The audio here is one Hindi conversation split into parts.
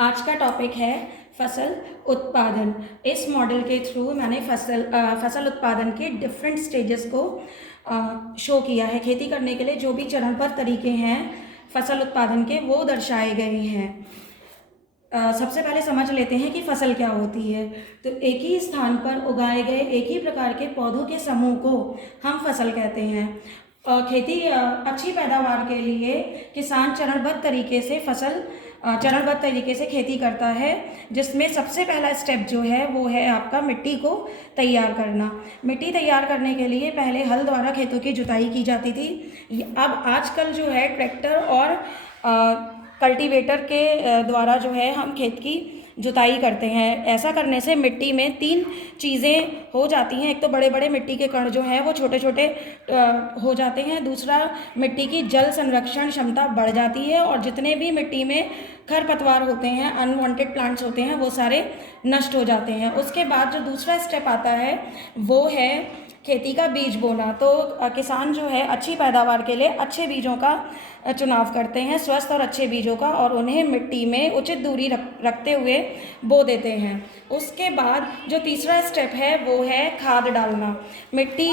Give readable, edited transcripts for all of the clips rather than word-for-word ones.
आज का टॉपिक है फसल उत्पादन। इस मॉडल के थ्रू मैंने फसल उत्पादन के डिफरेंट स्टेजेस को शो किया है। खेती करने के लिए जो भी चरणबद्ध तरीके हैं फसल उत्पादन के, वो दर्शाए गए हैं। सबसे पहले समझ लेते हैं कि फसल क्या होती है। तो एक ही स्थान पर उगाए गए एक ही प्रकार के पौधों के समूह को हम फसल कहते हैं। खेती अच्छी पैदावार के लिए किसान चरणबद्ध तरीके से खेती करता है, जिसमें सबसे पहला स्टेप जो है वो है आपका मिट्टी को तैयार करना। मिट्टी तैयार करने के लिए पहले हल द्वारा खेतों की जुताई की जाती थी। अब आजकल जो है ट्रैक्टर और कल्टीवेटर के द्वारा जो है हम खेत की जुताई करते हैं। ऐसा करने से मिट्टी में 3 चीज़ें हो जाती हैं। एक तो बड़े बड़े मिट्टी के कण जो हैं वो छोटे छोटे हो जाते हैं। दूसरा, मिट्टी की जल संरक्षण क्षमता बढ़ जाती है और जितने भी मिट्टी में खरपतवार होते हैं, अनवांटेड प्लांट्स होते हैं, वो सारे नष्ट हो जाते हैं। उसके बाद जो दूसरा स्टेप आता है वो है खेती का बीज बोना। तो किसान जो है अच्छी पैदावार के लिए अच्छे बीजों का चुनाव करते हैं, स्वस्थ और अच्छे बीजों का, और उन्हें मिट्टी में उचित दूरी रखते हुए बो देते हैं। उसके बाद जो तीसरा स्टेप है वो है खाद डालना। मिट्टी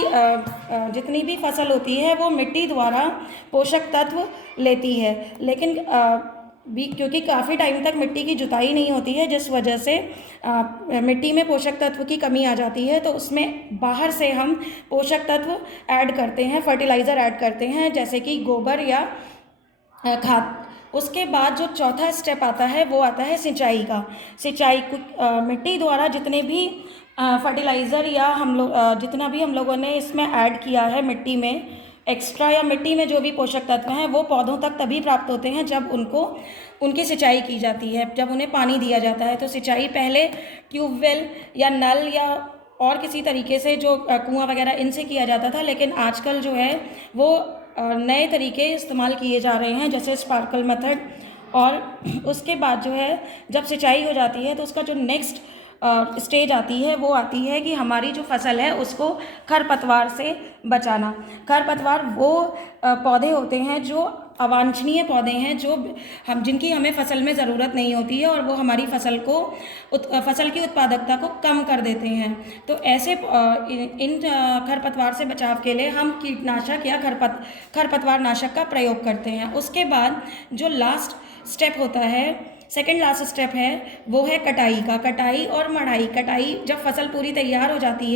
जितनी भी फसल होती है वो मिट्टी द्वारा पोषक तत्व लेती है, लेकिन क्योंकि काफ़ी टाइम तक मिट्टी की जुताई नहीं होती है, जिस वजह से मिट्टी में पोषक तत्व की कमी आ जाती है। तो उसमें बाहर से हम पोषक तत्व ऐड करते हैं, फर्टिलाइज़र ऐड करते हैं, जैसे कि गोबर या खाद। उसके बाद जो चौथा स्टेप आता है वो आता है सिंचाई का। सिंचाई मिट्टी द्वारा जितने भी फर्टिलाइज़र या जितना भी हम लोगों ने इसमें ऐड किया है मिट्टी में एक्स्ट्रा, या मिट्टी में जो भी पोषक तत्व हैं वो पौधों तक तभी प्राप्त होते हैं जब उनकी सिंचाई की जाती है, जब उन्हें पानी दिया जाता है। तो सिंचाई पहले ट्यूबवेल या नल या और किसी तरीके से जो कुआं वगैरह इनसे किया जाता था, लेकिन आजकल जो है वो नए तरीके इस्तेमाल किए जा रहे हैं, जैसे स्पार्कल मेथड। और उसके बाद जो है जब सिंचाई हो जाती है तो उसका जो नेक्स्ट स्टेज आती है वो आती है कि हमारी जो फसल है उसको खरपतवार से बचाना। खरपतवार वो पौधे होते हैं जो अवांछनीय पौधे हैं, जिनकी हमें फसल में ज़रूरत नहीं होती है, और वो हमारी फसल की उत्पादकता को कम कर देते हैं। तो ऐसे इन खरपतवार से बचाव के लिए हम कीटनाशक या खरपतवार नाशक का प्रयोग करते हैं। उसके बाद जो लास्ट स्टेप होता है, सेकेंड लास्ट स्टेप है, वो है कटाई का। कटाई और मढ़ाई। कटाई जब फसल पूरी तैयार हो जाती है